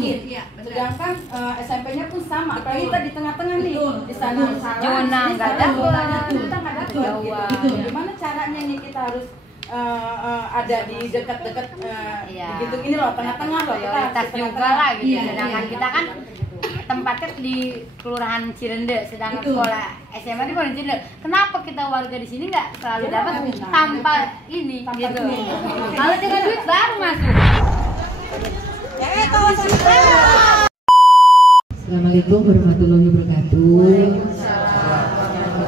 sedikit. Sedangkan SMP-nya pun sama. Apalagi kita di tengah-tengah nih. Di sana zona nggak dapat. Kita nggak dapat. Gimana caranya nih kita harus ada di dekat-dekat begitu ini loh, tengah-tengah loh. Prioritas juga lah gitu. Sedangkan kita kan tempatnya di Kelurahan Cirende, sedangkan sekolah SMA di Kelurahan Cirende. Kenapa kita warga di sini nggak selalu dapat tanpa ini gitu? Kalau dengan duit baru masuk. Assalamualaikum warahmatullahi wabarakatuh.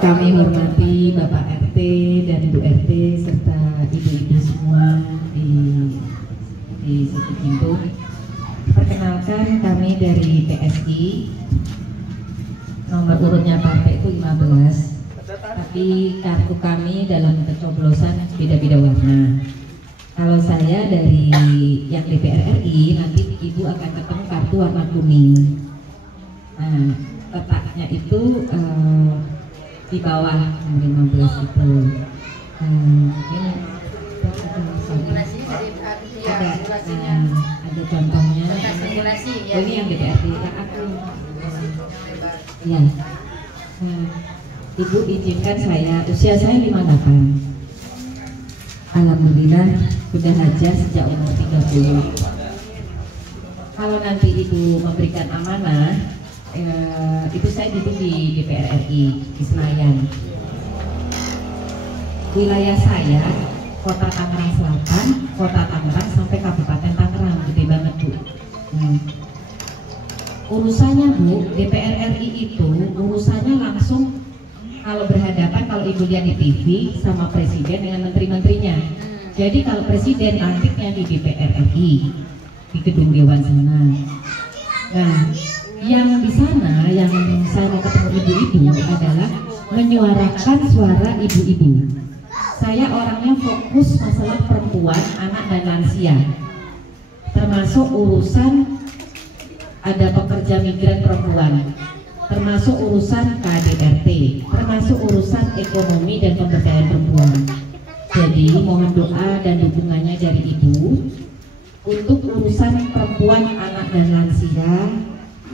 Kami hormati Bapak RT dan Ibu RT serta ibu-ibu semua di situ pintu. Perkenalkan, kami dari PSI, nomor urutnya partai itu 15, tapi kartu kami dalam pencoblosan beda-beda warna. Kalau saya dari yang DPR RI, nanti ibu akan ketemu kartu warna kuning. Nah, letaknya itu di bawah 15 itu. Ini ada contohnya. Ini yang DPRD yang aku. Ya. Ibu izinkan usia saya 58. Alhamdulillah sudah hajah sejak umur 30. Kalau nanti ibu memberikan amanah, itu saya duduk di DPR RI di Senayan. Wilayah saya Kota Tangerang Selatan, Kota Tangerang sampai Kabupaten Tangerang, gede banget Bu. Urusannya Bu, DPR RI itu urusannya langsung kalau berhadapan, kalau ibu lihat di TV sama presiden dengan menteri-menterinya. Jadi kalau presiden lantiknya di DPR RI di gedung Dewan sana. Nah, yang di sana yang saya mau ketemu ibu-ibu adalah menyuarakan suara ibu-ibu. Saya orangnya fokus masalah perempuan, anak dan lansia, termasuk urusan ada pekerja migran perempuan, termasuk urusan KDRT, termasuk urusan ekonomi dan pemberdayaan perempuan. Jadi mohon doa dan dukungannya dari ibu untuk urusan perempuan, anak dan lansia.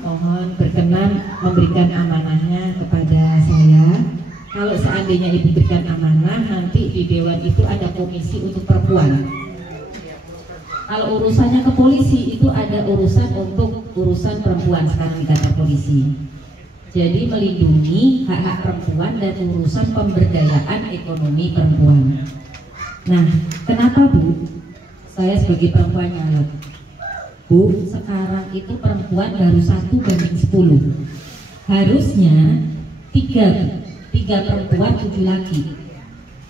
Mohon berkenan memberikan amanahnya kepada saya. Kalau seandainya ibu berikan amanah, nanti di dewan itu ada komisi untuk perempuan. Kalau urusannya ke polisi, itu ada urusan untuk urusan perempuan sekarang di kantor polisi. Jadi melindungi hak-hak perempuan dan urusan pemberdayaan ekonomi perempuan. Nah, kenapa Bu? Saya sebagai perempuan nyalet. Bu, sekarang itu perempuan baru 1:10. Harusnya 3 perempuan 7 laki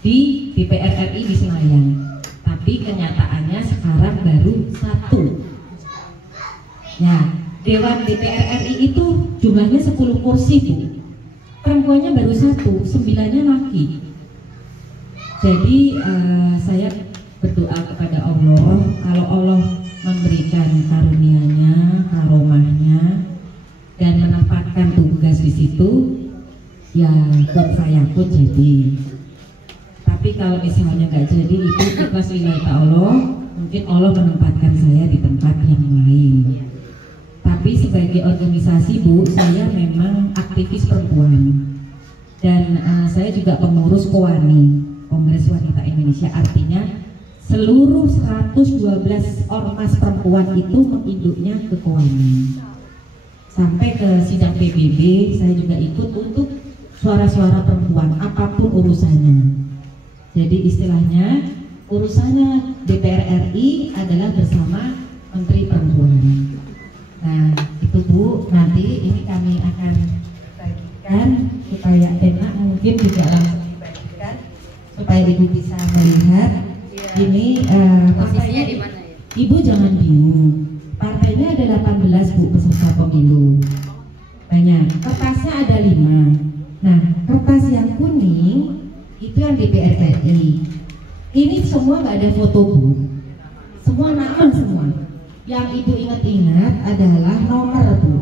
di DPR RI di Senayan. Tapi kenyataannya sekarang baru 1. Nah, Dewan DPR RI itu jumlahnya 10 kursi Bu. Perempuannya baru 1, 9-nya laki. Jadi saya berdoa kepada Allah, kalau Allah memberikan karunia-Nya, karomahnya, dan menempatkan tugas di situ, ya kun fayakun jadi. Tapi kalau misalnya nggak jadi, itu ikhlas lillahi ta'ala, mungkin Allah menempatkan saya di tempat yang lain. Tapi sebagai organisasi Bu, saya memang aktivis perempuan, dan saya juga pengurus KOWANI, Kongres Wanita Indonesia. Artinya seluruh 112 ormas perempuan itu menginduknya ke KOWANI. Sampai ke sidang PBB saya juga ikut untuk suara-suara perempuan apapun urusannya. Jadi istilahnya urusannya DPR RI adalah bersama Menteri Perempuan. Nah itu Bu, nanti ini kami akan bagikan supaya enak, mungkin juga langsung dibagikan supaya Ibu bisa melihat. Ini Posisinya di mana ya? Ibu jangan bingung. Partainya ada 18 Bu peserta pemilu. Banyak. Kertasnya ada 5. Nah, kertas yang kuning itu yang DPR RI. Ini semua nggak ada foto Bu. Semua nama semua. Yang Ibu ingat-ingat adalah nomor Bu.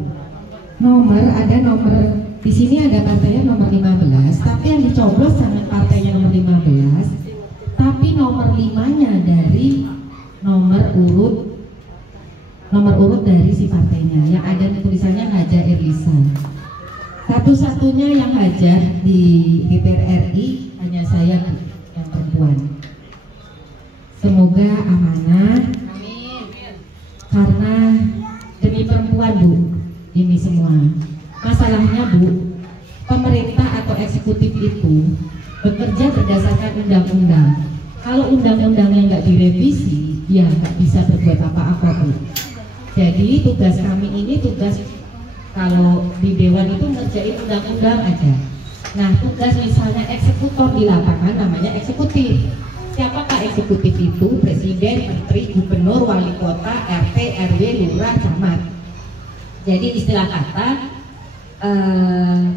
Nomor ada nomor di sini ada partainya nomor 15, tapi yang dicoblos jangan partainya nomor 15. Tapi nomor 5-nya dari nomor urut dari si partainya yang ada tulisannya Haja Irlisa. Satu-satunya yang hajar di DPR RI hanya saya, Bu, yang perempuan. Semoga amanah. Karena demi perempuan, Bu, ini semua. Masalahnya, Bu, pemerintah atau eksekutif itu bekerja berdasarkan undang-undang. Kalau undang-undangnya nggak direvisi, ya nggak bisa berbuat apa-apa, Bu. Jadi tugas kami ini tugas kalau di Dewan itu ngerjain undang-undang aja. Nah, tugas misalnya eksekutor di lapangan namanya eksekutif. Siapakah eksekutif itu? Presiden, menteri, gubernur, wali kota, RT, RW, lurah, camat. Jadi istilah kata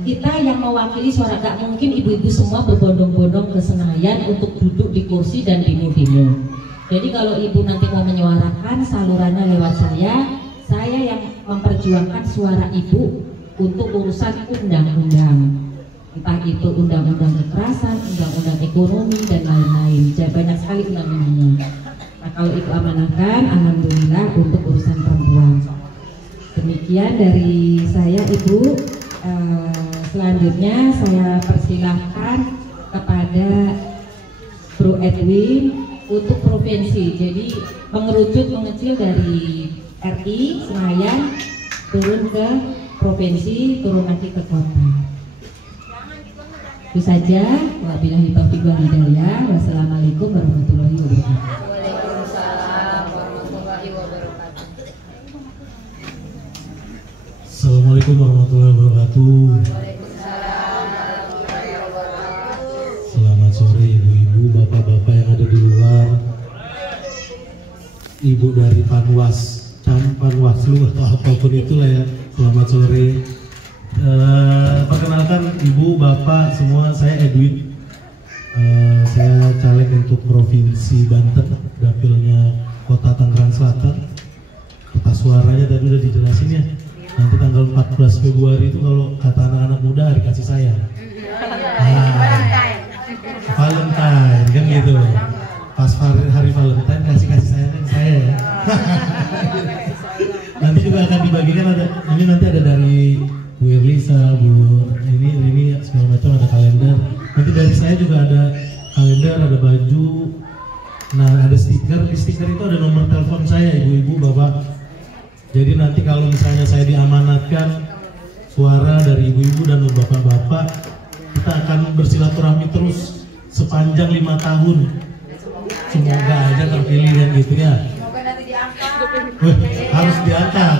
kita yang mewakili suara, gak mungkin ibu-ibu semua berbondong-bondong ke Senayan untuk duduk di kursi dan demo-demo. Jadi kalau ibu nanti mau menyuarakan, salurannya lewat saya yang memperjuangkan suara ibu untuk urusan undang-undang, entah itu undang-undang kekerasan, undang-undang ekonomi dan lain-lain. Jadi banyak sekali undang-undangnya. Nah, kalau ibu amanahkan, alhamdulillah untuk urusan perempuan. Demikian dari saya, Ibu. Selanjutnya saya persilahkan kepada Bro Edwin untuk provinsi. Jadi mengerucut mengecil dari RI Senayan turun ke provinsi, turun lagi ke kota. Itu saja. Wabillahi taufiq wal hidayah. Wassalamualaikum warahmatullahi wabarakatuh. Assalamualaikum warahmatullahi wabarakatuh. Selamat sore ibu-ibu, bapak-bapak yang ada di luar. Ibu dari Panwaslu atau apapun itulah ya. Selamat sore. Perkenalkan ibu, bapak semua, saya Edwin. Saya caleg untuk Provinsi Banten, dapilnya Kota Tangerang Selatan. Kota suaranya tadi udah dijelasin ya. Nanti tanggal 14 Februari itu kalau kata anak-anak muda hari kasih sayang. Valentine kan gitu. Pas hari Valentine kasih sayang kan saya ya. Nanti juga akan dibagikan, ini nanti ada dari Bu Irlisa, Bu ini segala macam, ada kalender. Nanti dari saya juga ada kalender, ada baju. Nah, ada stiker. Di stiker itu ada nomor telepon saya, ibu-ibu, bapak. Jadi nanti kalau misalnya saya diamanatkan suara dari ibu-ibu dan bapak-bapak, kita akan bersilaturahmi terus sepanjang 5 tahun. Semoga aja terpilih dan gitu ya. Semoga nanti diangkat. Harus diangkat.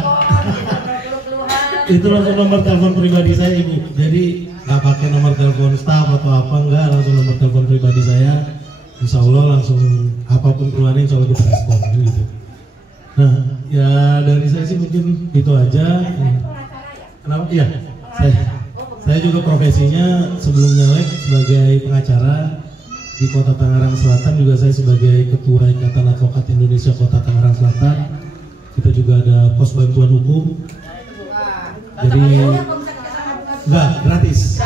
Itu langsung nomor telepon pribadi saya, ibu. Jadi nggak pakai nomor telepon staff atau apa, enggak, langsung nomor telepon pribadi saya. Insya Allah langsung apapun keluarnya, insya Allah kita respon gitu. Nah, ya dari saya sih mungkin itu aja. Kenapa? Iya, saya juga profesinya sebelum nyalek sebagai pengacara di Kota Tangerang Selatan, juga saya sebagai Ketua Ikatan Advokat Indonesia Kota Tangerang Selatan. Kita juga ada pos bantuan hukum. Jadi enggak, gratis.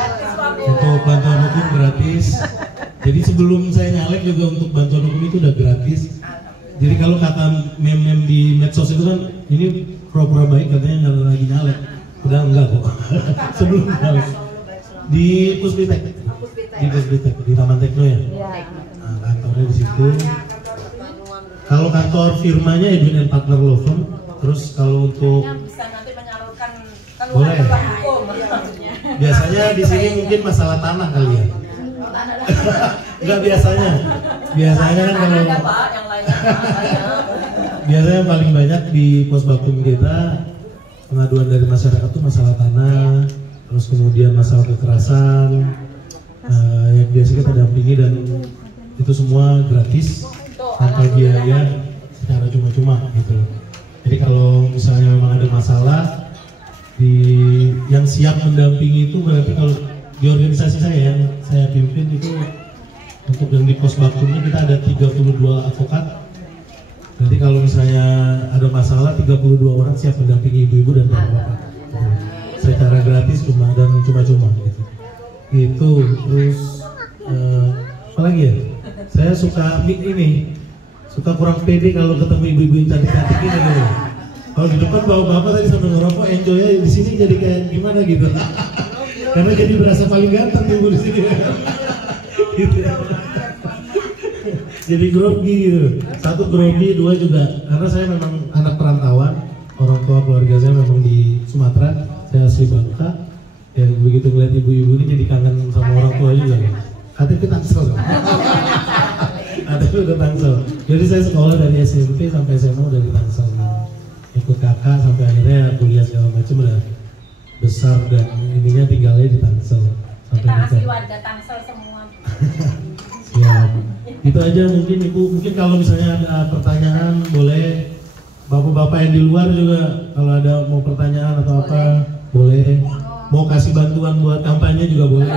Untuk bantuan hukum gratis. Jadi sebelum saya nyalek juga untuk bantuan hukum itu udah gratis. Jadi kalau kata meme-meme di medsos itu kan, ini pura-pura baik katanya nggak lagi nyalek. Udah enggak kok. Sebelum nyalek di Puspitek, di Taman Tekno ya. Nah, kantornya di situ. Kalau kantor firmanya Edwin and Partner Law Firm. Terus kalau untuk Bisa nanti menyalurkan keluhan boleh. hukum. Biasanya di sini mungkin masalah tanah kali ya. Enggak biasanya. Biasanya kan kalau biasanya paling banyak di pos bakum kita pengaduan dari masyarakat itu masalah tanah, terus kemudian masalah kekerasan, yang biasa kita dampingi, dan itu semua gratis tanpa biaya, secara cuma-cuma gitu. Jadi kalau misalnya memang ada masalah yang siap mendampingi itu berarti kalau di organisasi saya yang saya pimpin itu, untuk yang di pos bakumnya kita ada 32 advokat. Nanti kalau misalnya ada masalah, 32 orang siap mendampingi ibu-ibu dan bapak-bapak secara gratis cuma gitu. Itu terus apa lagi ya? Saya suka kurang pede kalau ketemu ibu-ibu yang cantik-cantik ini gitu. Kalau di depan bapak tadi sambil ngerokok, enjoy aja di sini jadi kayak gimana gitu. Karena jadi berasa paling ganteng ibu di sini. Gitu. Jadi grogi gitu. Satu grogi, dua juga karena saya memang anak perantauan, orang tua keluarga saya memang di Sumatera, saya asli Bangka. Ya begitu ngeliat ibu-ibu ini jadi kangen sama orang tua juga. KTP Tangsel. KTP udah Tangsel. Jadi saya sekolah dari SMP sampai SMA udah di Tangsel. Ikut kakak sampai akhirnya kuliah segala macam udah besar dan ininya tinggalnya di Tangsel. Kita asli warga Tangsel semua. Siap. Itu aja mungkin Ibu. Mungkin kalau misalnya ada pertanyaan boleh. Bapak-bapak yang di luar juga kalau ada mau pertanyaan atau apa boleh. Mau kasih bantuan buat kampanye juga boleh.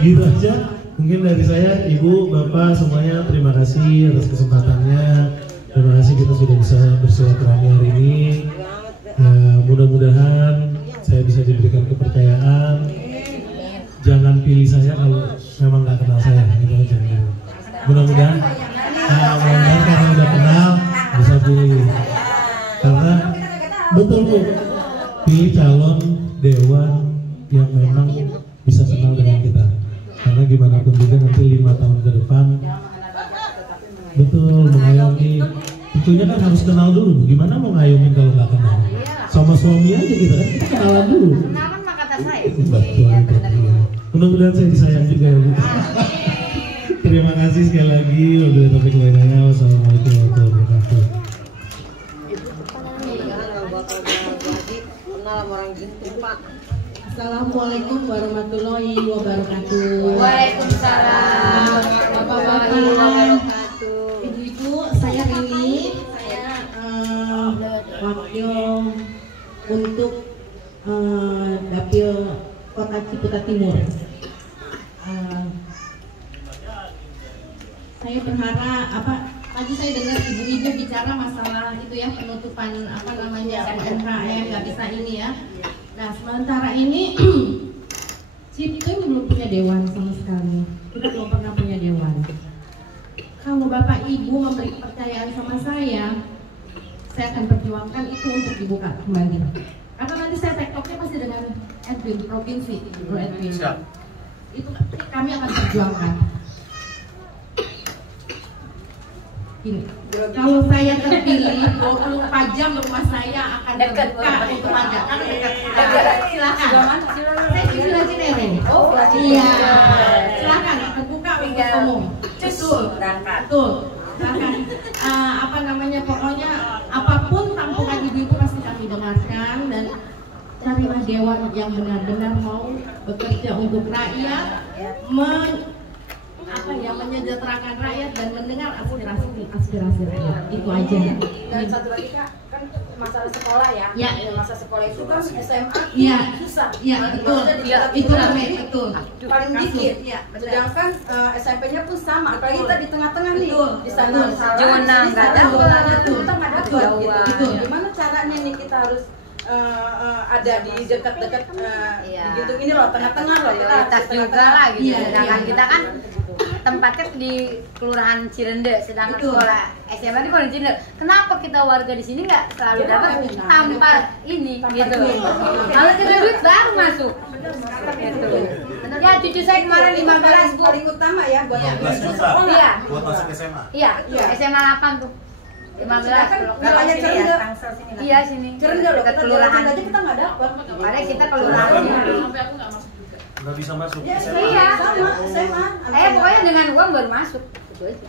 Gitu aja. Mungkin dari saya, Ibu, Bapak semuanya terima kasih atas kesempatannya. Terima kasih kita sudah bisa bersilaturahmi hari ini. Ya, mudah-mudahan saya bisa diberikan kepercayaan. Jangan pilih saya kalau memang nggak kenal saya, gitu aja. Mudah-mudahan, karena udah kenal bisa pilih. Karena betul Bu, pilih calon dewan yang memang bisa kenal dengan kita. Karena gimana pun juga nanti 5 tahun ke depan, betul mengayomi. Tentunya kan harus kenal dulu. Gimana mau ngayomin kalau nggak kenal? Sama suami aja gitu kan, kita kenalan dulu. Kenalan mah kata saya. Betul. Mudah-mudahan saya disayang juga ya Bu. Terima kasih sekali lagi. Wabillahi taufiq wal hidayah. Wassalamualaikum warahmatullahi wabarakatuh. Assalamualaikum warahmatullahi wabarakatuh. Waalaikumsalam. Bapak-bapak, ibu-ibu, saya Rini. Saya wakil untuk Dapil Kota Ciputat Timur. Saya berharap tadi saya dengar ibu-ibu bicara masalah itu ya, penutupan UMKM nggak bisa ini ya. Nah sementara ini Ciputat belum punya dewan sama sekali. Kita belum pernah punya dewan. Kalau Bapak Ibu memberi kepercayaan sama saya akan perjuangkan itu untuk dibuka kembali. Karena nanti saya tektoknya pasti dengan Edwin Provinsi, Bro Edwin. Itu kami akan perjuangkan. Gini, kalau saya terpilih 24 jam rumah saya akan terbuka untuk warga. Kan silakan. Saya di Villa Cinere. Oh, iya. Silakan terbuka untuk umum. Betul. Silakan. Pokoknya apapun tampungan ibu-ibu pasti kami dengarkan dan carilah dewan yang benar-benar mau bekerja untuk rakyat, menyejahterakan rakyat dan mendengar aspirasi rakyat. Itu aja. Dan satu lagi Kak, kan masalah sekolah ya. Ya. Masa sekolah itu kan SMA susah. Iya, betul. Itu betul. Paling dikit. Ya. Sedangkan SMP-nya pun sama. Apalagi kita di tengah-tengah nih. Di sana zona nggak ada. Kita nggak dapat gitu. Gimana caranya nih kita harus ada di dekat-dekat gitu ini loh, tengah-tengah loh. Prioritas juga lah gitu. Sedangkan kita kan tempatnya di Kelurahan Cirende, sedangkan sekolah SMA di Kelurahan Cirende. Kenapa kita warga di sini nggak selalu dapat tanpa ini gitu? Kalau kita duit baru masuk. Gitu. Ya cucu saya kemarin 15 Bu. Paling utama ya buat sekolah. Iya. Buat masuk SMA. Iya, SMA 8 tuh. 15 wilayah Cirende. Iya sini. Cirende loh, Dekat kita kelurahan aja kita nggak dapat. Padahal kita kelurahan sini. Nggak bisa masuk Ya, SMA. Iya. sama SMA. Pokoknya dengan uang baru masuk.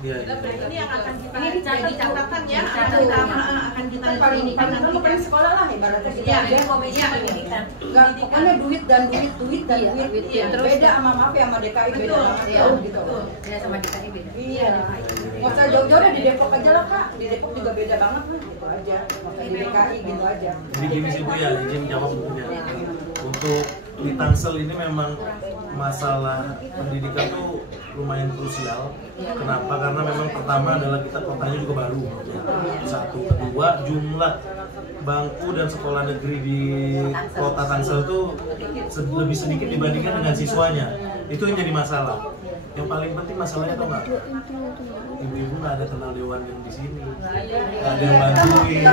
Iya. Ini yang akan kita jadi catatan ya. Akan kita paling ini kan nanti bukan sekolah lah ibaratnya gitu. Iya. Enggak, pokoknya duit dan duit. Iya, Terus beda sama sama DKI beda jauh gitu. Ya sama DKI beda. Iya. Nggak usah jauh-jauh di Depok aja lah Kak. Di Depok juga beda banget lah gitu aja. Nggak usah di DKI gitu aja. Jadi gini sih Bu ya, izin jawab bukunya. Untuk di Tangsel ini memang masalah pendidikan tuh lumayan krusial. Kenapa? Karena memang pertama adalah kita kotanya juga baru. Satu, kedua jumlah bangku dan sekolah negeri di kota Tangsel tuh lebih sedikit dibandingkan dengan siswanya. Itu yang jadi masalah. Yang paling penting masalahnya tuh nggak, ibu-ibu nggak ada kenal dewan yang di sini, nggak ada yang bantuin.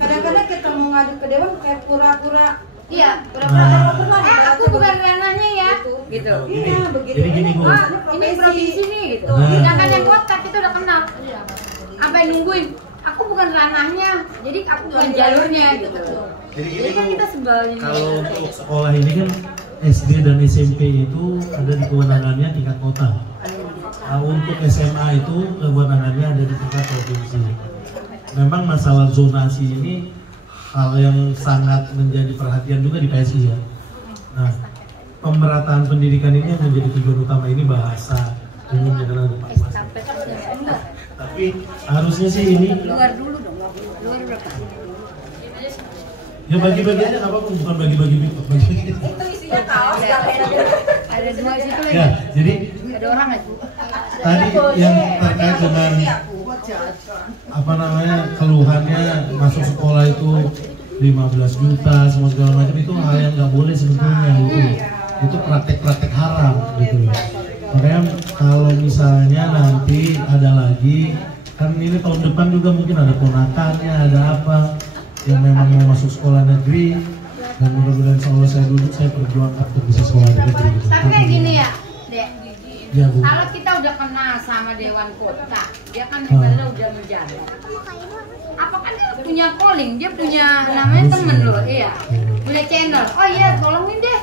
Kadang-kadang kita mau ngadu ke dewan kayak pura-pura. Iya, pura-pura. Aku bukan ranahnya ya. Gitu. Iya, begitu. Jadi gini, Bu. Ini provinsi nih gitu. Nah. Sedangkan yang kota kita udah kenal. Sampai nungguin. Aku bukan ranahnya, jadi aku bukan jalurnya gitu. Jadi Kan kita sebel ini. Kalau untuk sekolah ini kan SD dan SMP itu ada di kewenangannya tingkat kota. Nah, untuk SMA itu kewenangannya ada di tingkat provinsi. Memang masalah zonasi ini hal yang sangat menjadi perhatian juga di PSI ya. Nah, pemerataan pendidikan ini yang menjadi tujuan utama ini bahasa umumnya karena ada Pak Mas. Tapi harusnya sih ini Luar dulu dong. Luar berapa? ya bagi-bagi aja nggak apa-apa, bukan bagi-bagi. Itu isinya kaos Ada dua situ lagi. Ya, jadi Ada orang nggak Bu? tadi yang terkait dengan apa namanya keluhannya masuk sekolah itu 15 juta semua segala macam, itu hal yang nggak boleh sebetulnya gitu. Itu praktek-praktek haram gitu ya. Makanya kalau misalnya nanti ada lagi, kan ini tahun depan juga mungkin ada ponakannya, ada apa yang memang mau masuk sekolah negeri, dan mudah-mudahan insya Allah saya duduk, saya perjuangkan untuk bisa sekolah negeri gitu. Tapi kayak gini ya, Dek. Ya, Bu. Kalau kita udah kenal sama Dewan Kota, dia kan sebenarnya udah menjaga. Apakah dia punya calling? Dia punya namanya temen loh, iya. Punya channel. Oh iya, tolongin deh.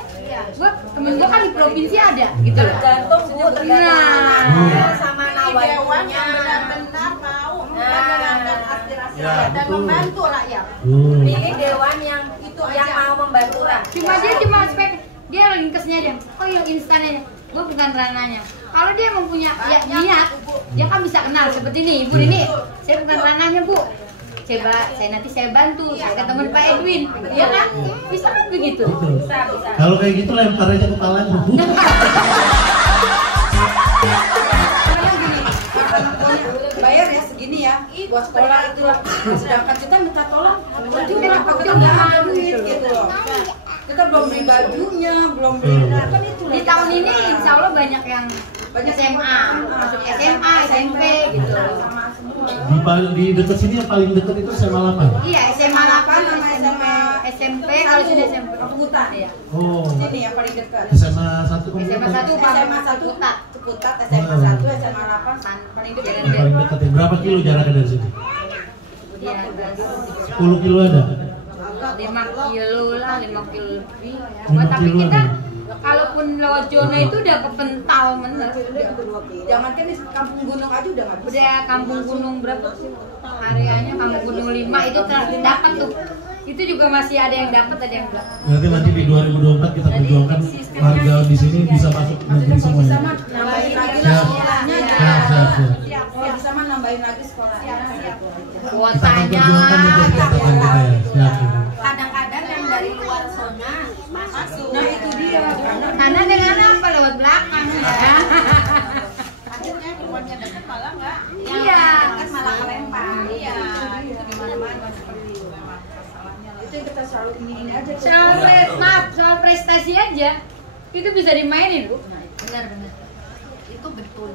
Temen gua kan di provinsi ada, gitu loh. Tergantung Bu, tergantung Nah. sama dewan yang benar-benar mau mendengarkan aspirasi rakyat dan membantu rakyat. Pilih dewan yang mau membantu rakyat. Cuma dia linkesnya dia. Oh yang instannya, gua bukan ranahnya. Kalau dia mempunyai niat, dia kan bisa kenal seperti ini, Ibu ini. Saya bukan ranahnya Bu. Nanti saya bantu, saya ketemu Pak Edwin, ya kan? Bisa kan begitu? Betul. Kalau kayak gitu lempar aja kepalanya. Bayar ya segini ya buat sekolah itu, sedangkan kita minta tolong baju kenapa kita nggak ada duit gitu loh, kita belum beli bajunya, belum beli kan itu Di tahun ini insya Allah banyak yang SMA, masuk SMA, SMP gitu. Di dekat sini yang paling dekat itu SMA 8. Iya, SMA 8 sama SMA SMP, kalau sudah SMP Keputan ya. Oh. Sini yang paling dekat. SMA 1 SMA 1 SMA 1 Putat. Keputat, SMA 1, SMA 8 paling dekat. Yang paling dekat ya. Berapa kilo jaraknya dari sini? Iya, 10 kilo ada? 5 kilo lah, 5 kilo lebih. 5 Tapi kilo kita ada. kalaupun lewat zona itu udah kepental bener. Jangan kan di Kampung Gunung aja udah nggak bisa. Udah Kampung Gunung berapa sih? Areanya Kampung Gunung 5 itu telah dapat tuh. Itu juga masih ada yang dapat, ada yang enggak. Berarti nanti di 2024 kita perjuangkan warga di sini bisa masuk negeri Kalau bisa semuanya. mah nambahin lagi lah Siap. sekolahnya. Siap. Kalau bisa mah nambahin lagi sekolahnya. Kita akan Kuotanya. perjuangkan untuk catatan kita ya. Siap. Kadang-kadang yang dari luar zona masuk. Nah itu dia. Karena dengan apa lewat belakang ya. Akhirnya keluarnya dekat malah nggak. Iya. Dekat malah kelempar. Iya. Itu di mana-mana seperti itu. Itu yang kita selalu ingin aja. Soal prestasi aja itu bisa dimainin Bu. Benar-benar. Itu betul.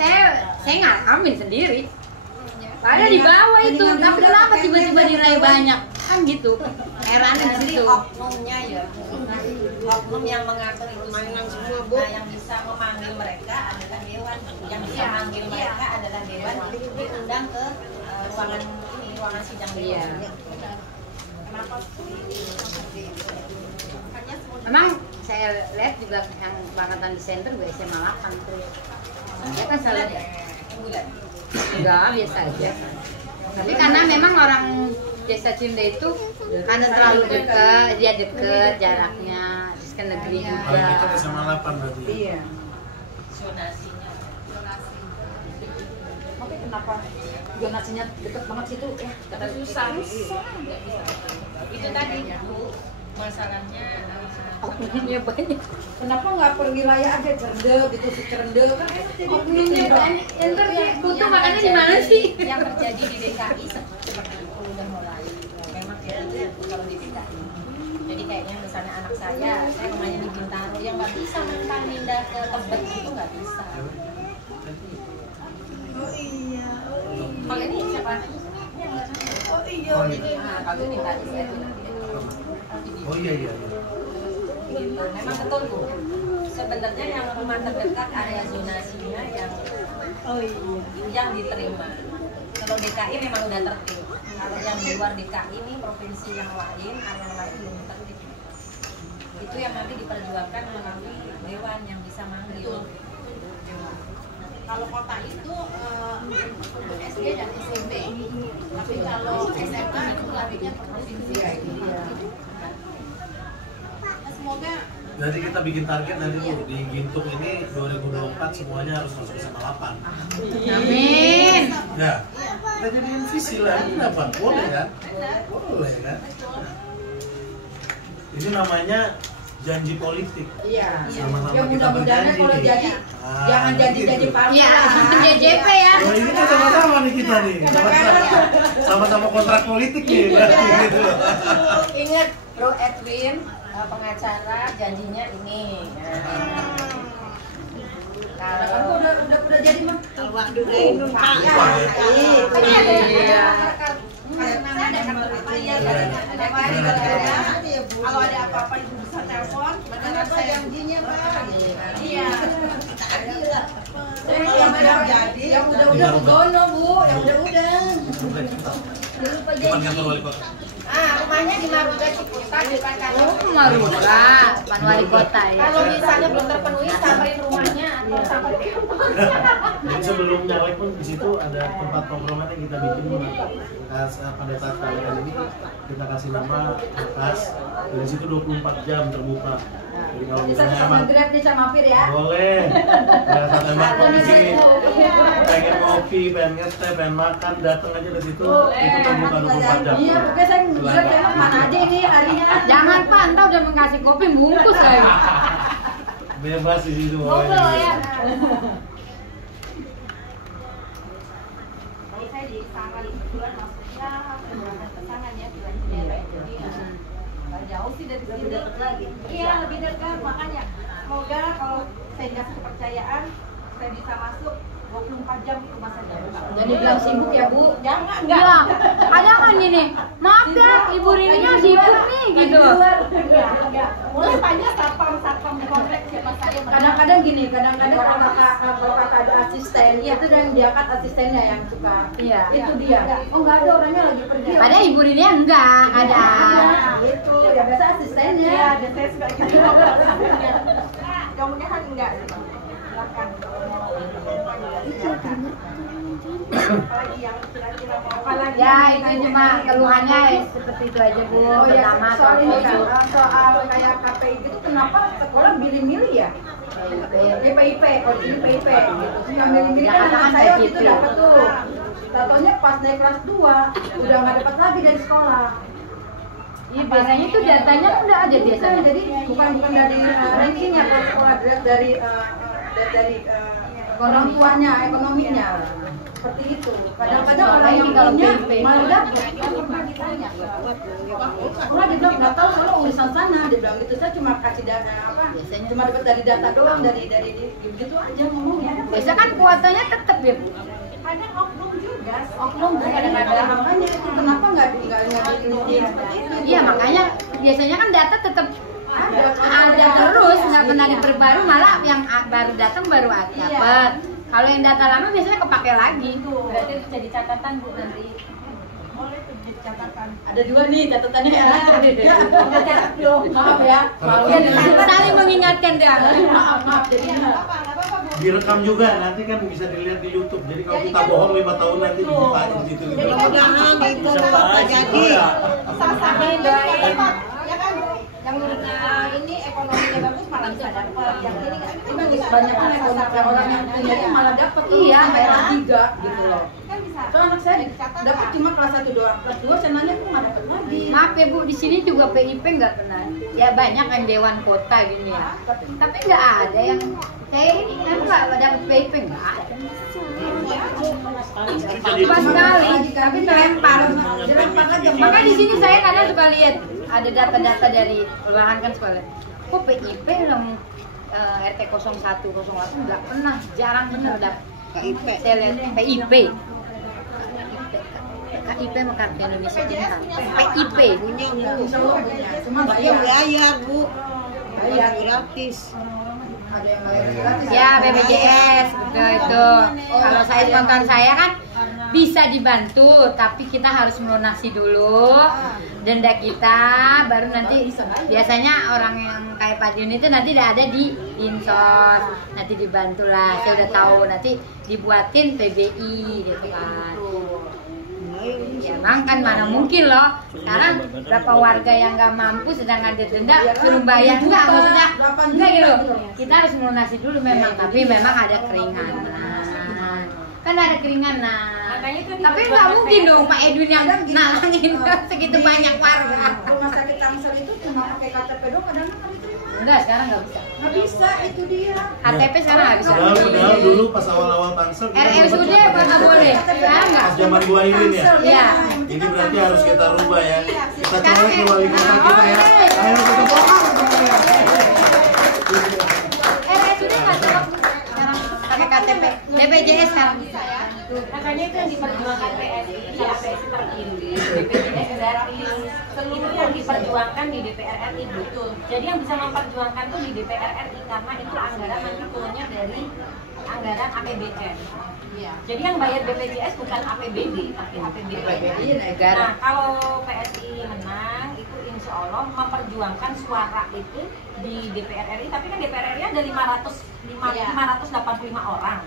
Saya ngalamin sendiri. Padahal di bawah itu, tapi kenapa tiba-tiba diraih banyak? Kan gitu. Herannya di Jadi situ. oknumnya ya. Oknum yang mengatur itu mainan semua Bu. Nah, yang bisa memanggil mereka adalah dewan. Yang bisa memanggil mereka adalah dewan. Diundang ke ruangan ini, ruangan sidang dewan. Kenapa? Emang saya lihat juga yang angkatan di center gue SMA 8 tuh. Dia kan selalu enggak biasa aja. Tapi karena memang orang Desa Cimde itu karena terlalu dekat, dia deket jaraknya, terus ke negeri Paling juga. dekat SMA 8 berarti. Iya. Zonasinya. Tapi kenapa zonasinya deket banget situ ya? Kata susah. Itu tadi Bu, masalahnya Oknumnya banyak. Kenapa nggak per wilayah aja Cerende gitu, si Cerende kan enak jadi Oknumnya banyak. Enter butuh makannya di mana sih? yang terjadi di DKI seperti itu udah mulai memang kayak gitu kalau di DKI. Jadi kayaknya misalnya anak saya rumahnya di Bintaro yang nggak bisa mentang pindah ke Tebet itu nggak bisa. Kalau ini siapa? Oh iya, ini. Kalau ini tadi saya Oh iya. gitu. Memang betul Bu. Sebenarnya yang rumah terdekat area zonasinya yang diterima. Kalau DKI memang udah tertib. Kalau yang di luar DKI ini provinsi yang lain, area lain belum tertib. Itu yang nanti diperjuangkan melalui dewan yang bisa manggil. Kalau kota itu untuk SD dan SMP, tapi kalau SMA itu larinya ke provinsi. Semoga. Jadi kita bikin target nanti tuh di Gintung ini 2024 semuanya harus masuk SMA 8. Amin. Ya, kita jadiin visi lagi apa? Boleh kan? Boleh kan? Ini namanya janji politik. Iya. Sama-sama Ya kita mudah-mudahan berjanji kalau nih. jadi jangan jadi palsu Iya, lah. JJP ya. Oh, ini kan sama-sama nih kita nih. Sama-sama kontrak politik nih. Berarti gitu loh. Ingat Bro Edwin, pengacara janjinya ini. Kamu Kalau udah jadi mah. kalau waktu itu Pak. Kalau ada apa-apa ibu bisa telepon. Beneran saya janjinya Pak. Iya. Yang udah begono Bu, yang udah. Depan kantor wali kota. Rumahnya di Maruga Ciputat depan kantor. Oh, Maruga, Pan Wali Kota ya. Kalau misalnya belum terpenuhi, samperin rumahnya atau samperin Jadi sebelum nyalek pun di situ ada tempat tongkrongan yang kita bikin pada saat kalian ini kita kasih nama bekas. Dari situ 24 jam terbuka. Jadi kalau misalnya emang Grab nih sama Fir ya. boleh, pada saat emang di sini pengen ngopi, pengen ngeteh, pengen makan, datang aja ke situ. Itu terbuka 24 jam. Iya, pokoknya saya Grab ya mana aja ini harinya. Jangan Pak, entah udah mengasih kopi bungkus lagi. Bebas di situ. Ngobrol ya. Kalau saya di Sangat kebetulan maksudnya pesangan ya bulan Januari. Jadi nggak jauh sih dari sini. Dekat lagi. Iya, lebih dekat. Makanya semoga kalau saya dikasih kepercayaan saya bisa masuk 24 jam ke rumah saya. Jadi bilang sibuk ya Bu. Jangan, Bilang, ada kan gini, maaf ya Ibu Ririnya sibuk nih gitu. Enggak. Mulai tanya satpam komplek siapa saya. Kadang-kadang gini, kadang-kadang kalau kata ada asisten, itu dan dia kan asistennya yang suka. Iya. Itu dia. Oh enggak ada, orangnya lagi pergi. Padahal Ibu Ririnya enggak ada. Itu ya biasa asistennya. Iya, ada saya suka gitu. Mudah-mudahan enggak. Silakan. Apalagi yang kira-kira mau apalagi Ya itu cuma keluhannya seperti itu aja Bu. Pertama soal ini kan, soal soal kayak KPI gitu, kenapa sekolah milih-milih ya? PIP, kondisi PIP gitu. Yang milih-milih kan anak saya waktu itu dapat tuh. Tatonya pas naik kelas 2, udah nggak dapat lagi dari sekolah. Iya biasanya itu datanya udah ada biasanya. Jadi bukan dari rankingnya kalau sekolah dari orang tuanya, ekonominya. Seperti itu. Kadang-kadang orang yang kalau punya PIP. malah dapat. Pernah ditanya. Sekolah dia bilang nggak tahu soalnya urusan sana. Dia bilang gitu. Saya cuma kasih data apa? Biasanya. Cuma dapat dari data doang dari gitu aja ngomongnya. Biasa kan kuotanya tetap ya Bu. Kadang oknum juga. Oknum kadang-kadang. Makanya itu kenapa nggak diurutin seperti itu? Iya makanya biasanya kan data tetap ada terus, nggak pernah diperbarui, malah yang baru datang baru dapat. Kalau yang data lama biasanya kepake lagi. Berarti itu jadi catatan Bu nanti. Boleh tuh jadi catatan. Ada 2 nih catatannya ya. Udah catat belum? Maaf ya. Saling mengingatkan dia. Maaf. Jadi Direkam juga, nanti kan bisa dilihat di YouTube. Jadi kalau kita bohong 5 tahun nanti dibuka di situ. Mudah-mudahan itu Bisa jadi. sama-sama doain ya kan yang ini ekonominya bagus malah bisa dapat yang ini kan banyak kan ekonomi orang yang punya itu malah dapat Iya, sampai ya. 3 gitu loh. So anak saya dapat cuma kelas 1 doang, kelas 2 senangnya tuh nggak dapat lagi. Maaf ya Bu, di sini juga PIP nggak pernah. Ya banyak yang dewan kota gini ya. Tapi nggak ada yang kayak ini kan nggak ada PIP nggak ada. Pas sekali, tapi dilempar aja. Makanya di sini saya kadang suka lihat ada data-data dari kelurahan kan sekolah. kok PIP yang RT 0108 nggak pernah, jarang bener dapet. KIP. Saya lihat PIP. KIP mah Kartu Indonesia Pintar. PIP. Punya Bu. Dia bayar Bu. Bayar gratis. Ada yang bayar gratis. Ya BPJS betul itu. Kalau saya spontan saya kan bisa dibantu, tapi kita harus melunasi dulu denda kita, baru nanti biasanya orang yang kayak Pak Dion itu nanti udah ada di Insos, nanti dibantulah. Saya udah tahu nanti dibuatin PBI gitu kan. Ya bang kan mana mungkin loh. Sekarang berapa warga yang nggak mampu sedang ada denda suruh bayar enggak, maksudnya enggak gitu. Kita harus melunasi dulu memang, tapi memang ada keringanan. Kan ada keringanan. Tapi nggak mungkin dong Pak Edwin yang nalangin segitu banyak warga. Rumah sakit Tangsel itu cuma pakai KTP doang, kadang-kadang nggak diterima. Enggak, sekarang nggak bisa. Nggak bisa, itu dia. KTP sekarang nggak bisa. Padahal dulu pas awal-awal Tangsel kita RSUD nggak boleh. Sekarang nggak. pas zaman gua Irin ya. Iya. Ini berarti harus kita rubah ya. Kita colek ke wali kota kita ya. Ayo kita bongkar semuanya. RSUD nggak cocok sekarang pakai KTP. BPJS sekarang bisa. Makanya itu yang diperjuangkan PSI, ya PSI terpilih, BPJS gratis, seluruh yang diperjuangkan di DPR RI betul. Jadi yang bisa memperjuangkan tuh di DPR RI karena itu anggaran nanti turunnya dari anggaran APBN. Jadi yang bayar BPJS bukan APBD, tapi APBN. Nah kalau PSI menang itu insya Allah memperjuangkan suara itu di DPR RI, tapi kan DPR RI ada 585 orang.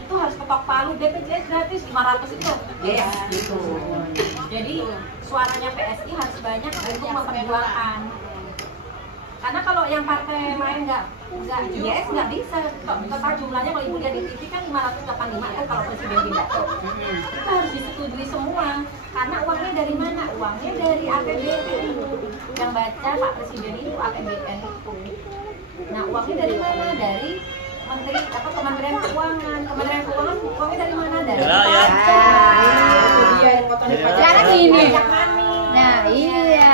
Itu harus ketok palu, BPJS gratis 500 itu. Yes, gitu. Jadi suaranya PSI harus banyak untuk memperjuangkan. Karena kalau yang partai lain nggak yes nggak bisa. Total jumlahnya kalau ibu lihat di TV kan 585 kan kalau presiden pidato. Itu harus disetujui semua. Karena uangnya dari mana? Uangnya dari APBN. Yang baca Pak Presiden itu APBN itu. Nah uangnya dari mana? Dari Kementerian Keuangan. Kementerian Keuangan uangnya dari mana? Dari pajak. Sekarang ini. Nah iya.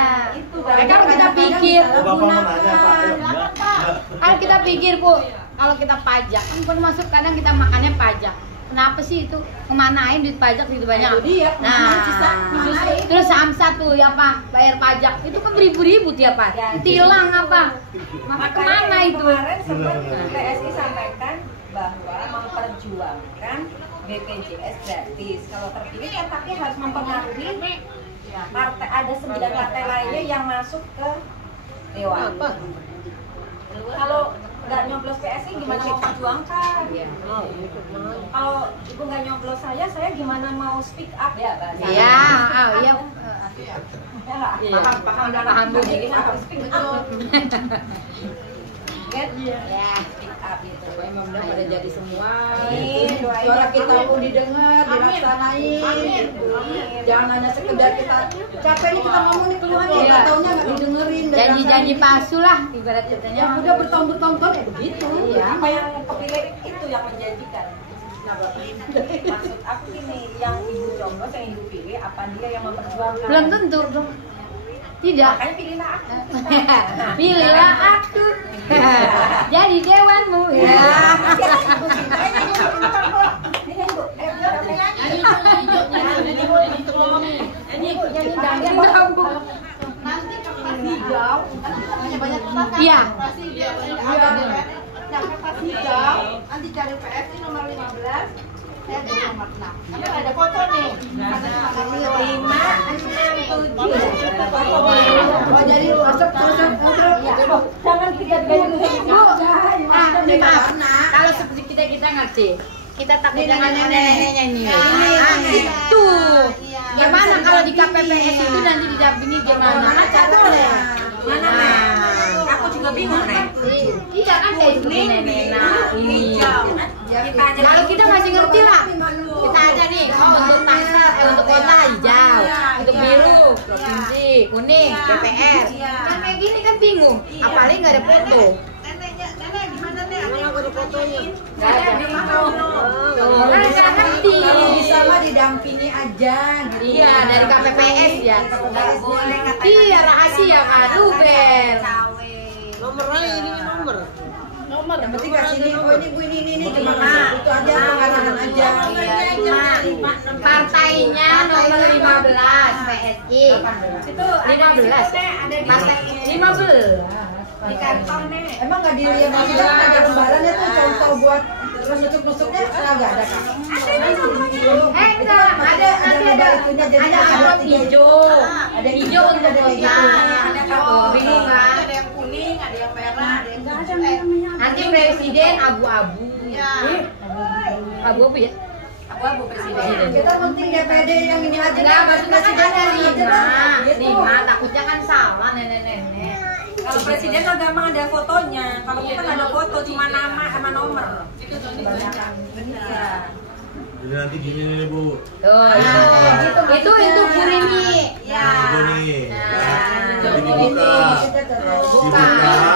Kan kita pikir, kalau kita pikir Bu, kalau kita pajak kan masuk kadang kita makannya pajak. Kenapa sih itu kemanain duit pajak gitu banyak? Nah, terus Samsat tuh ya Pak bayar pajak itu kan beribu-ribu tiap hari. Tilang apa? Maka kemana itu? Kemarin sempat PSI sampaikan bahwa memperjuangkan BPJS gratis. Kalau terpilih kan tapi harus mempengaruhi partai, ada 9 partai lainnya yang masuk ke Dewan. Kalau nggak nyoblos PSI gimana mau perjuangkan? Kalau ibu nggak nyoblos saya gimana mau speak up ya bahasa? Iya, iya. Paham Bu. Jadi harus speak up. Kan? Ya. Speak up gitu. Mudah-mudahan pada jadi semua. Doain. Suara kita pun didengar, dilaksanain. Jangan hanya sekedar kita capek nih kita ngomong nih keluhan nih, nggak taunya nggak didengerin. Janji-janji palsu lah ibarat katanya. Ya udah bertahun-tahun ya begitu. Iya. Apa yang kepilih itu yang menjanjikan. Maksud aku ini yang ibu jomblos yang ibu pilih apa dia yang memperjuangkan? Belum tentu dong. Tidak. Makanya pilihlah aku. Pilihlah aku. Jadi dewanmu. Ya. Nanti kertas hijau, kan banyak kertas kan? Iya. Nah, kertas hijau, nanti cari PSI nomor 15. Saya di nomor 6. Kan ada foto nih. 5, 6, 7. Oh, jadi masuk terus. Jangan tiga baju. Maaf. Kalau seperti kita ngerti. Kita takut jangan nenek-neneknya ini. Itu. Gimana kalau di KPPS itu nanti didampingi gimana? Kan boleh. Mana aku juga bingung nih. Iya kan kayak seperti nenek. Nah ini. Kalau kita masih ngerti lah. Kita ada nih. Oh untuk Tangsel, untuk kota hijau, untuk biru, provinsi, kuning, DPR. Kan kayak gini kan bingung. Apalagi nggak ada foto. Nenek gimana nih? Mana ada fotonya? Nggak ada bingung. Kan nggak ngerti. Kalau bisa mah didampingi aja. Gitu. Iya dari KPPS ya. Nggak boleh kata. Iya rahasia kan, Bel. Yang penting kasih ini, oh ini bu ini cuma itu aja, makanan aja. Partainya nomor 15 PSI. Itu 15. Partai 15. Di kantong nih. Emang nggak dilihat ada lembarannya tuh contoh buat terus nusuk-nusuknya nggak ada kan? Enggak, ada lembar itunya jadi ada amplop hijau. Ada Hijau untuk perusahaan. Ada kartu bingung kan? Ada yang kuning, ada yang merah, ada yang Nanti presiden abu-abu. Abu-abu ya? Abu-abu presiden. Kita penting DPD yang ini aja. Enggak, maksudnya kan ada 5. Takutnya kan salah nenek-nenek. Kalau presiden kan gampang ada fotonya. Kalau bukan ada foto, cuma nama sama nomor. Jadi nanti gini nih Bu. Tuh, itu Bu Rini. Ya. Itu nih. Jadi Itu. dibuka.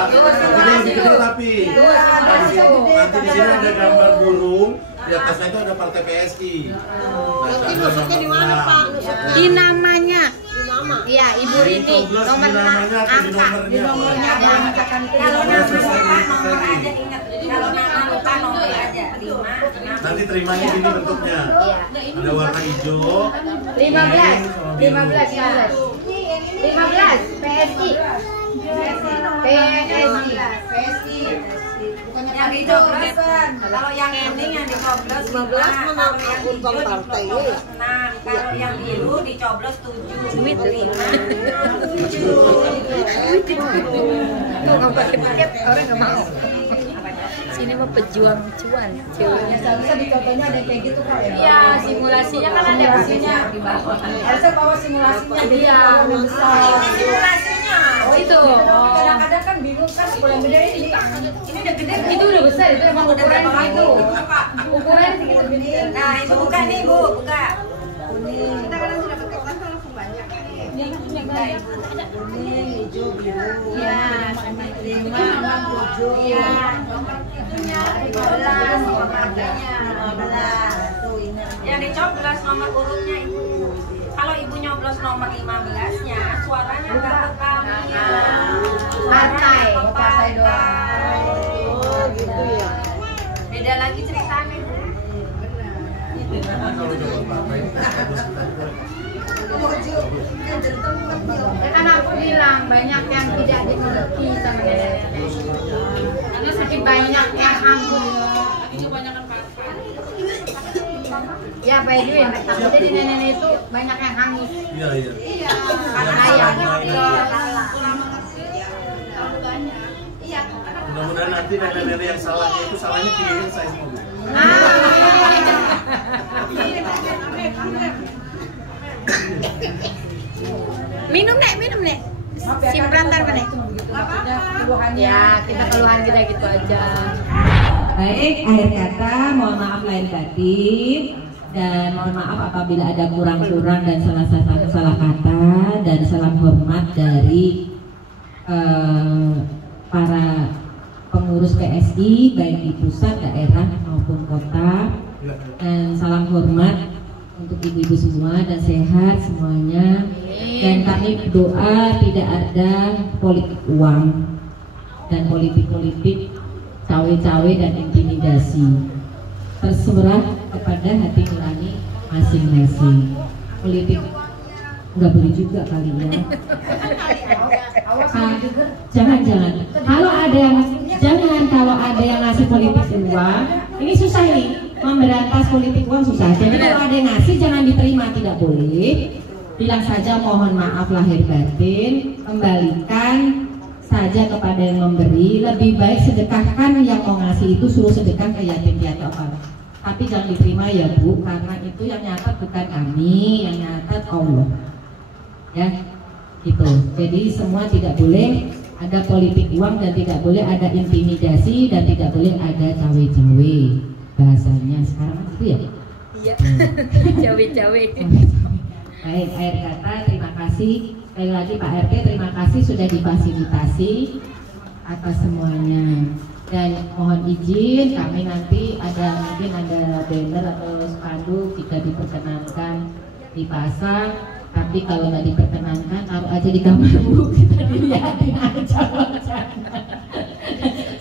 Ini gede tapi. Nanti di sini ada gambar burung. Di atasnya itu ada partai PSI. Nanti nusuknya di mana Pak? Di namanya. Iya, Ibu Rini nomor namanya atau di angka. nomornya? Ada angka. Kalau nama lupa nomor aja ingat. Kalau nama lupa nomor aja 5. Nanti terimanya gini bentuknya. Iya. Ada warna hijau. 15 PSI. PSI. Yang dicoblos, kalau yang kuning yang dicoblos 15, kalau yang hijau dicoblos 6, kalau yang biru dicoblos 7. Duit Tuh nggak pakai paket orang nggak mau. Sini mah pejuang cuan. Ya seharusnya di contohnya ada kayak gitu Kak ya. Iya, simulasinya kan ada pastinya. Harusnya bawa simulasinya jadi yang besar. simulasinya. Oh itu. Kadang-kadang kan bingung kan kalau yang gede ini udah gede. Itu udah besar, itu emang ukuran itu. Ukuran segitu gini. Nah itu buka nih Bu, buka. Kita kadang sudah pakai kan langsung banyak. Ini kuning, hijau, biru. Iya. 5, 7. Iya. Itunya 15 nomornya 15. Tuh ingat. Yang dicoblos nomor urutnya Ibu. Kalau Ibu nyoblos nomor 15-nya, suaranya nggak ke kami. Partai. Partai doang. Oh gitu ya. Beda lagi ceritanya Bu. Kalau coba partai. Ya kan aku bilang banyak yang tidak dimengerti sama nenek-nenek. Karena saking banyak yang anggun. Ya Pak Edwin, takutnya di nenek itu banyak yang hangus. Iya. Mudah-mudahan nanti nenek-nenek yang salahnya itu salahnya pilihnya saya semua Bu. Minum nek. Simpan ntar nek. Ya, kita keluhan kita gitu aja. Baik, akhir kata mohon maaf lahir batin dan mohon maaf apabila ada kurang-kurang dan salah kata, dan salam hormat dari para pengurus PSI baik di pusat, daerah maupun kota, dan salam hormat untuk ibu-ibu semua dan sehat semuanya. Dan kami berdoa tidak ada politik uang dan politik cawe-cawe dan intimidasi, terserah kepada hati nurani masing-masing. Politik nggak boleh juga kali ya. Jangan. Kalau ada yang ngasih politik uang, ini susah nih, memberantas politik uang susah. Jadi kalau ada yang ngasih jangan diterima, tidak boleh. Bilang saja mohon maaf lahir batin, kembalikan saja kepada yang memberi. Lebih baik sedekahkan, yang mau ngasih itu suruh sedekah ke yatim piatu apa. Tapi jangan diterima ya Bu, karena itu yang nyatat bukan kami, yang nyatat Allah. Ya, gitu. Jadi semua tidak boleh ada politik uang dan tidak boleh ada intimidasi dan tidak boleh ada cawe-cawe. Bahasanya sekarang itu ya. Iya. Cawe-cawe. Baik, akhir kata terima kasih sekali lagi Pak RT, terima kasih sudah difasilitasi atas semuanya. Dan mohon izin kami nanti mungkin ada banner atau spanduk jika diperkenankan dipasang. Tapi kalau nggak diperkenankan, taruh aja di kamar Bu, kita dilihatin aja wajahnya.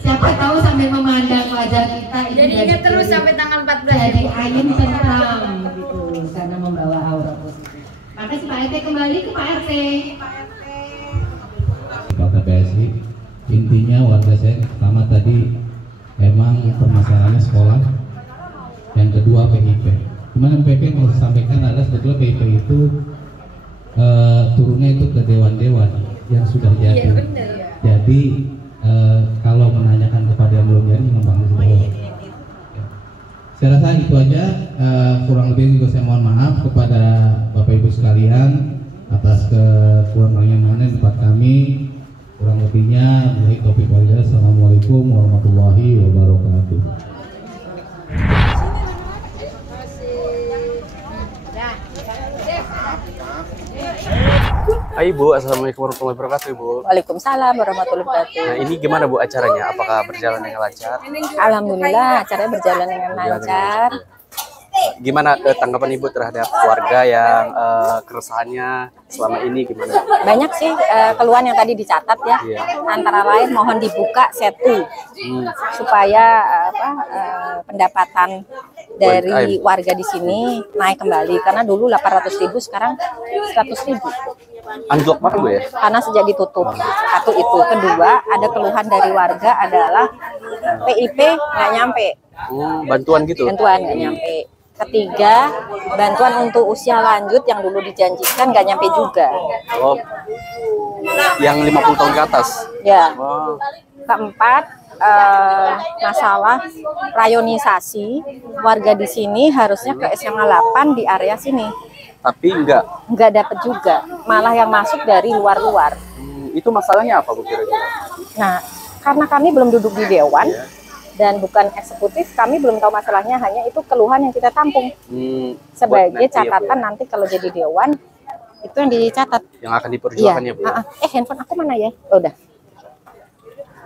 Siapa tahu sambil memandang wajah kita ini Jadi ingat terus sampai tanggal 14 jadi angin tentram gitu, karena membawa aura positif. Makasih Pak RT, kembali ke Pak RT. Kota PSI, intinya warga saya pertama tadi memang permasalahannya sekolah, yang kedua PIP. Cuman PIP yang mau disampaikan adalah sebetulnya PIP itu turunnya itu ke dewan-dewan yang sudah jadi. Iya benar. Jadi kalau menanyakan kepada yang belum jadi memang bagus. Saya rasa itu aja, kurang lebih juga saya mohon maaf kepada Bapak Ibu sekalian atas kekurangannya mana di tempat kami. Kurang lebihnya, baik taufiq wal hidayah. Assalamualaikum warahmatullahi wabarakatuh. Hai Bu, Assalamualaikum warahmatullahi wabarakatuh Ibu. Waalaikumsalam warahmatullahi wabarakatuh. Nah ini gimana Bu acaranya? Apakah berjalan dengan lancar? Alhamdulillah acaranya berjalan dengan lancar. Gimana tanggapan Ibu terhadap warga yang keresahannya selama ini gimana? Banyak sih keluhan yang tadi dicatat ya. Iya. Antara lain mohon dibuka setu supaya pendapatan dari warga di sini naik kembali, karena dulu 800.000 sekarang 100.000. Anjlok banget Bu ya? Karena sejak ditutup. Satu itu. Kedua, ada keluhan dari warga adalah PIP nggak nyampe. Bantuan gitu? Bantuan nggak nyampe. Ketiga, bantuan untuk usia lanjut yang dulu dijanjikan nggak nyampe juga. Oh, yang 50 tahun ke atas? Ya. Wow. Keempat, masalah rayonisasi warga di sini harusnya ke SMA 8 di area sini. Tapi nggak dapat juga, malah yang masuk dari luar-luar. Itu masalahnya apa Bu kira-kira? Nah, karena kami belum duduk di dewan dan bukan eksekutif, kami belum tahu masalahnya, hanya itu keluhan yang kita tampung. Sebagai catatan nanti kalau jadi dewan, itu yang dicatat. Yang akan diperjuangkan ya Bu? Handphone aku mana ya? Oh, udah.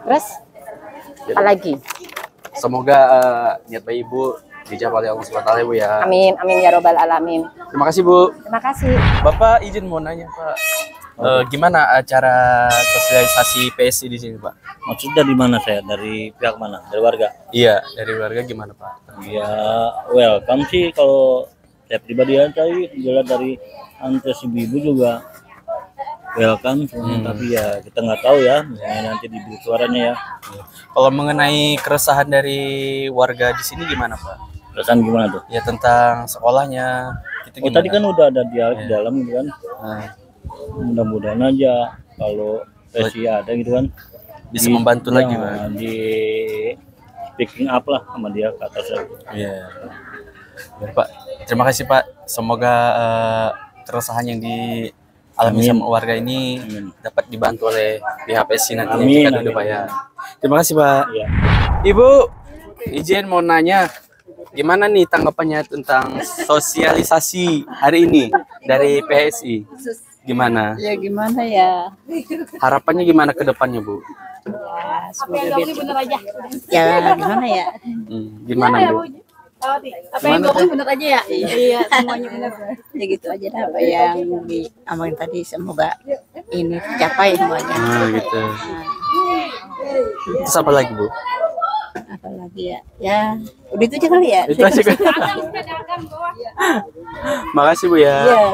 Terus, apa lagi? Semoga niat baik Ibu dijawab oleh Allah SWT ya Bu ya. Amin, amin ya robbal alamin. Terima kasih Bu. Terima kasih. Bapak izin mau nanya Pak, gimana acara sosialisasi PSI di sini Pak? Maksudnya dari mana saya? Dari pihak mana? Dari warga? Iya, dari warga gimana Pak? Ya, welcome sih kalau saya pribadi ya, jelas dari antus ibu juga welcome. Tapi ya kita nggak tahu ya, nanti di suaranya ya. Kalau mengenai keresahan dari warga di sini gimana Pak? Keresahan gimana tuh? Ya tentang sekolahnya. Oh, tadi kan udah ada di dalam gitu kan. Mudah-mudahan aja kalau PSI ada gitu kan bisa membantu lagi Pak. Di picking up lah sama dia ke atas. Iya. Pak, terima kasih Pak. Semoga keresahan yang dialami sama warga ini dapat dibantu oleh pihak PSI nanti jika udah bayar. Terima kasih Pak. Ya. Ibu, izin mau nanya, gimana nih tanggapannya tentang sosialisasi hari ini dari PSI? Gimana? Ya gimana ya? Harapannya gimana ke depannya Bu? Ya semoga bener aja. Ya gimana ya? Gimana Bu? Apa yang ngomong bener aja ya? Iya semuanya bener. Ya gitu aja dah, apa yang diomongin tadi, semoga ini tercapai semuanya. Gitu. Terus apa lagi Bu? Apa lagi ya? Ya udah itu aja kali ya. Itu aja kan. Makasih Bu ya. Iya.